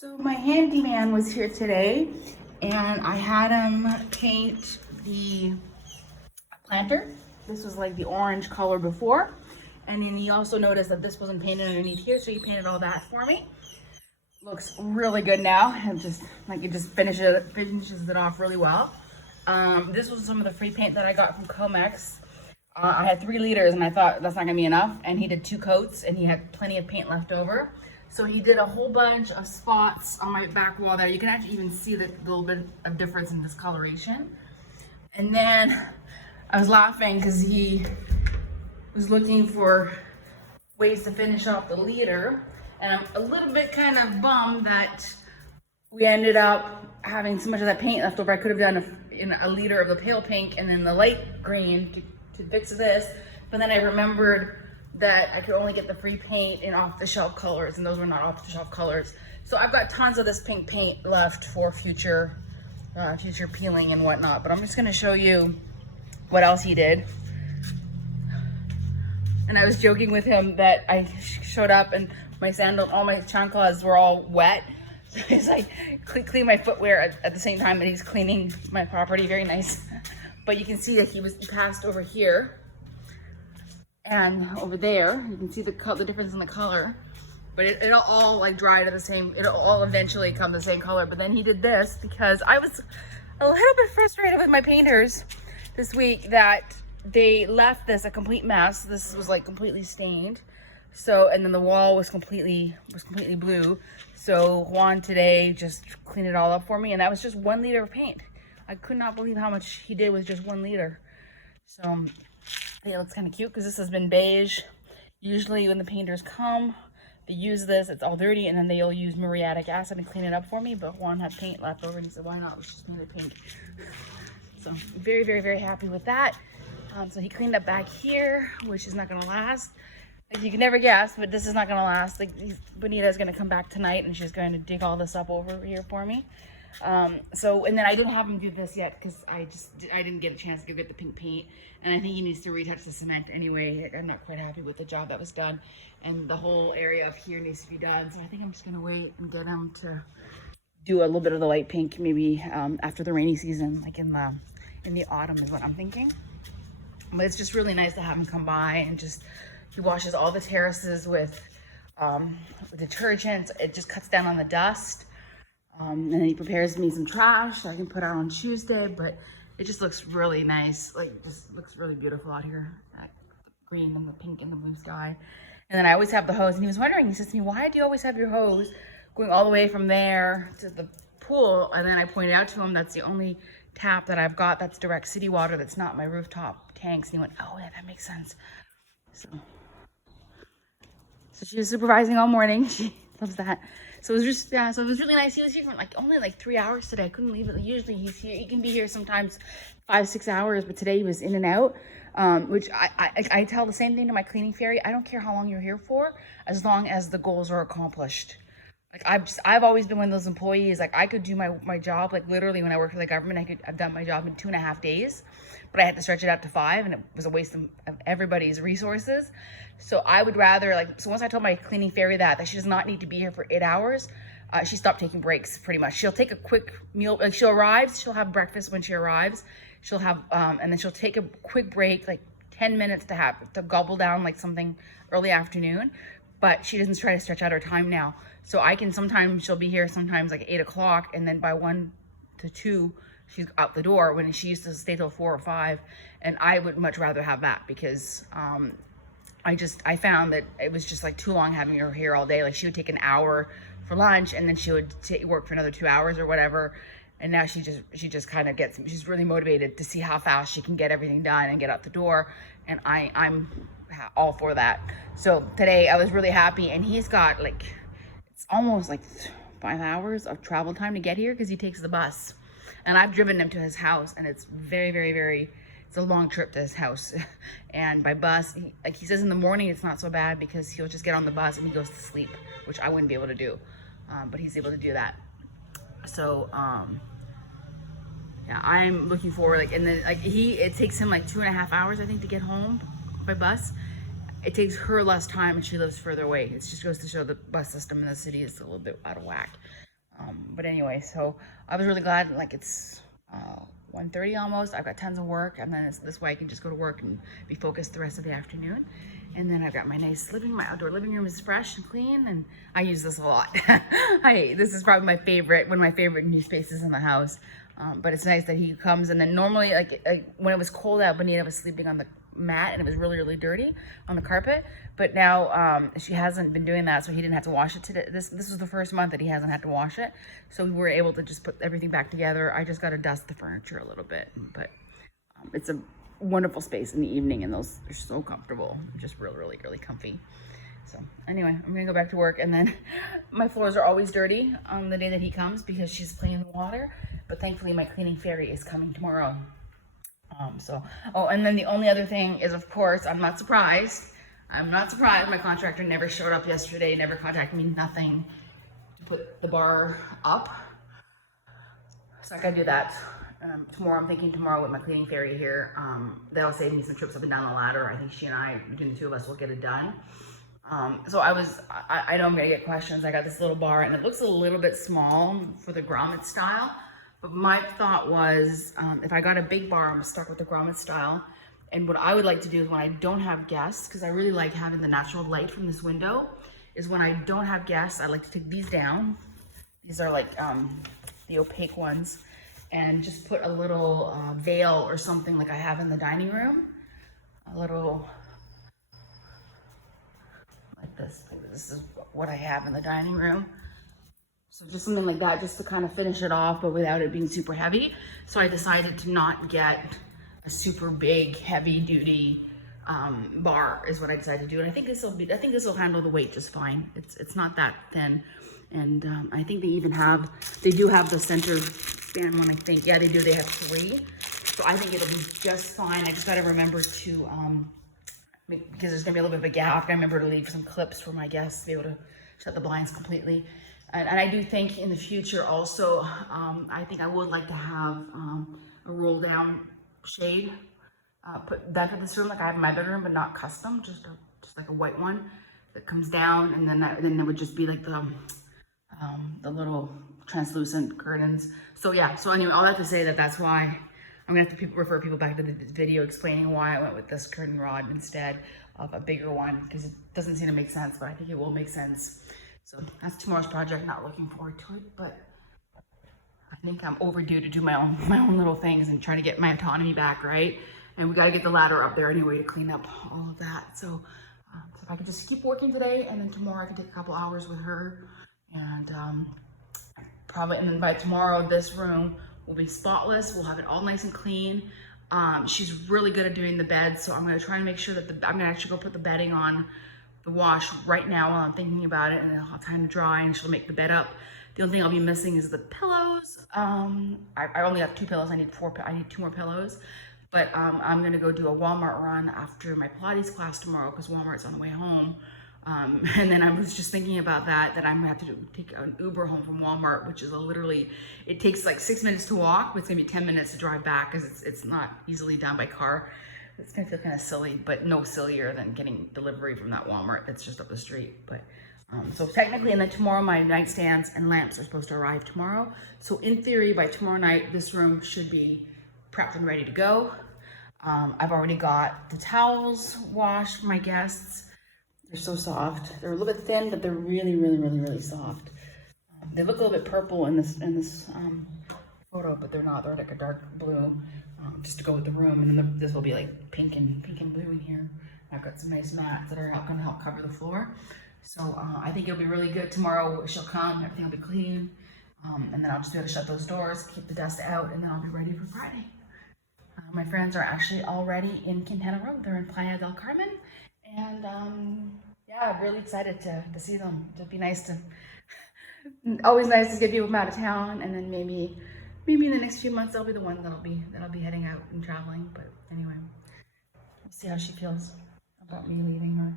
So my handyman was here today and I had him paint the planter. This was like the orange color before. And then he also noticed that this wasn't painted underneath here, so he painted all that for me. Looks really good now. And it just finishes it off really well. This was some of the free paint that I got from Comex. I had 3 liters and I thought that's not gonna be enough. And he did 2 coats and he had plenty of paint left over. So he did a whole bunch of spots on my back wall there. You can actually even see the little bit of difference in discoloration. And then I was laughing because he was looking for ways to finish off the liter. And I'm a little bit kind of bummed that we ended up having so much of that paint left over. I could have done in a liter of the pale pink and then the light green to fix this. But then I remembered that I could only get the free paint in off-the-shelf colors, and those were not off-the-shelf colors. So I've got tons of this pink paint left for future peeling and whatnot. But I'm just gonna show you what else he did. And I was joking with him that I showed up and my sandals, all my chanclas were all wet. So he's like, clean my footwear at the same time that he's cleaning my property. Very nice. But you can see that he passed over here and over there. You can see the difference in the color. But it'll all like dry to the same, it'll all eventually come the same color. But then he did this because I was a little bit frustrated with my painters this week that they left this a complete mess. This was like completely stained. So, and then the wall was completely blue. So Juan today just cleaned it all up for me, and that was just 1 liter of paint. I could not believe how much he did with just 1 liter. So yeah, it looks kind of cute because this has been beige. Usually when the painters come, they use this, it's all dirty, and then they'll use muriatic acid and clean it up for me. But Juan had paint left over and he said, why not? Let's just paint it pink. So very, very, very happy with that. So he cleaned up back here, which is not gonna last. Like you can never guess, but this is not gonna last. Like Bonita's gonna come back tonight and she's going to dig all this up over here for me. And then I didn't have him do this yet because I didn't get a chance to go get the pink paint, and I think he needs to retouch the cement anyway. I'm not quite happy with the job that was done, and the whole area up here needs to be done. So I think I'm just gonna wait and get him to do a little bit of the light pink maybe after the rainy season, like in the autumn is what I'm thinking. But it's just really nice to have him come by and he washes all the terraces with detergent. It just cuts down on the dust. And then he prepares me some trash that I can put out on Tuesday, but it just looks really nice. Like, just looks really beautiful out here. That green and the pink and the blue sky. And then I always have the hose, and he was wondering, he says to me, why do you always have your hose going all the way from there to the pool? And then I pointed out to him that's the only tap that I've got that's direct city water, that's not my rooftop tanks. And he went, oh yeah, that makes sense. So she was supervising all morning. She loves that. So it was just, yeah, so it was really nice. He was here for only 3 hours today. I couldn't leave it. Usually he's here, he can be here sometimes 5-6 hours, but today he was in and out, which I tell the same thing to my cleaning fairy. I don't care how long you're here for, as long as the goals are accomplished. Like I've always been one of those employees, like I could do my job, like literally when I worked for the government, I've done my job in 2.5 days, but I had to stretch it out to 5, and it was a waste of everybody's resources. So I would rather, so once I told my cleaning fairy that she does not need to be here for 8 hours, she stopped taking breaks pretty much. She'll take a quick meal, like she arrives, she'll have breakfast when she arrives, she'll have, and then she'll take a quick break, like 10 minutes to gobble down like something early afternoon, but she doesn't try to stretch out her time now. So sometimes she'll be here sometimes like 8 o'clock, and then by 1 to 2, she's out the door, when she used to stay till 4 or 5. And I would much rather have that because I found that it was just like too long having her here all day. Like she would take an hour for lunch, and then she would work for another 2 hours or whatever. And now she just kind of she's really motivated to see how fast she can get everything done and get out the door. And I'm all for that. So today I was really happy, and he's got it's almost like 5 hours of travel time to get here because he takes the bus. And I've driven him to his house, and it's very, very, very, it's a long trip to his house. And by bus, he says in the morning it's not so bad because he'll just get on the bus and he goes to sleep, which I wouldn't be able to do. But he's able to do that. So, yeah, I'm looking forward, and then it takes him 2.5 hours, I think, to get home by bus. It takes her less time, and she lives further away. It just goes to show the bus system in the city is a little bit out of whack. But anyway, so I was really glad, like it's 1:30 almost. I've got tons of work, and then this way I can just go to work and be focused the rest of the afternoon. And then I've got my nice my outdoor living room is fresh and clean, and I use this a lot. This is probably one of my favorite new spaces in the house. But it's nice that he comes, and then normally, when it was cold out, Bonita was sleeping on the mat, and it was really, really dirty on the carpet. But now she hasn't been doing that, so he didn't have to wash it today. This was the first month that he hasn't had to wash it, so we were able to just put everything back together. I just got to dust the furniture a little bit, but it's a wonderful space in the evening, and those are so comfortable, just really, really, really comfy. So anyway, I'm gonna go back to work, and then my floors are always dirty on the day that he comes because she's playing in the water. But thankfully, my cleaning fairy is coming tomorrow. And then the only other thing is, of course, I'm not surprised. My contractor never showed up yesterday, never contacted me, nothing to put the bar up. So I gotta do that. Tomorrow, I'm thinking tomorrow with my cleaning fairy here, that'll save me some trips up and down the ladder. I think she and I, between the two of us, will get it done. So I know I'm gonna get questions. I got this little bar, and it looks a little bit small for the grommet style. But my thought was, if I got a big bar, I'm stuck with the grommet style. And what I would like to do is when I don't have guests, because I really like having the natural light from this window, is when I don't have guests, I like to take these down. These are like the opaque ones, and just put a little veil or something like I have in the dining room. A little, like this. This is what I have in the dining room. So just something like that, just to kind of finish it off, but without it being super heavy. So I decided to not get a super big, heavy-duty bar is what I decided to do. And I think this will handle the weight just fine. It's not that thin. And I think they do have the center span one, I think. Yeah, they do. They have 3. So I think it'll be just fine. I just got to remember to, because there's going to be a little bit of a gap, I remember to leave some clips for my guests to be able to shut the blinds completely. And I do think in the future also, I think I would like to have a roll down shade put that in this room like I have in my bedroom, but not custom, just like a white one that comes down, and then there would just be like the little translucent curtains. So yeah, so anyway, all that to say that's why I'm gonna have to refer people back to the video explaining why I went with this curtain rod instead of a bigger one, because it doesn't seem to make sense, but I think it will make sense. So that's tomorrow's project. Not looking forward to it, but I think I'm overdue to do my own little things and try to get my autonomy back, right? And we got to get the ladder up there anyway to clean up all of that. So if I could just keep working today, and then tomorrow I can take a couple hours with her, and and then by tomorrow this room will be spotless. We'll have it all nice and clean. She's really good at doing the bed, so I'm going to try and make sure that I'm going to actually go put the bedding on the wash right now while I'm thinking about it, and then I'll have time to dry, and she'll make the bed up. The only thing I'll be missing is the pillows. I only have 2 pillows. I need 2 more pillows. But I'm gonna go do a Walmart run after my Pilates class tomorrow, because Walmart's on the way home. And then I was just thinking about that I'm gonna have to take an Uber home from Walmart, which is it takes like 6 minutes to walk, but it's gonna be 10 minutes to drive back, because it's not easily done by car. It's gonna feel kind of silly, but no sillier than getting delivery from that Walmart that's just up the street. But so technically, and then tomorrow my nightstands and lamps are supposed to arrive tomorrow. So in theory, by tomorrow night, this room should be prepped and ready to go. I've already got the towels washed for my guests. They're so soft. They're a little bit thin, but they're really, really, really, really soft. They look a little bit purple in this photo, but they're not. They're like a dark blue, just to go with the room. And then this will be like pink and blue in here. I've got some nice mats that are going to help cover the floor. So I think it'll be really good. Tomorrow she'll come, everything will be clean. And then I'll just be able to shut those doors, keep the dust out, and then I'll be ready for Friday. My friends are actually already in Quintana Roo. They're in Playa del Carmen. And yeah, I'm really excited to see them. It'll be always nice to get people from out of town. And then maybe in the next few months, I'll be the one that'll be heading out and traveling. But anyway, we'll see how she feels about me leaving her.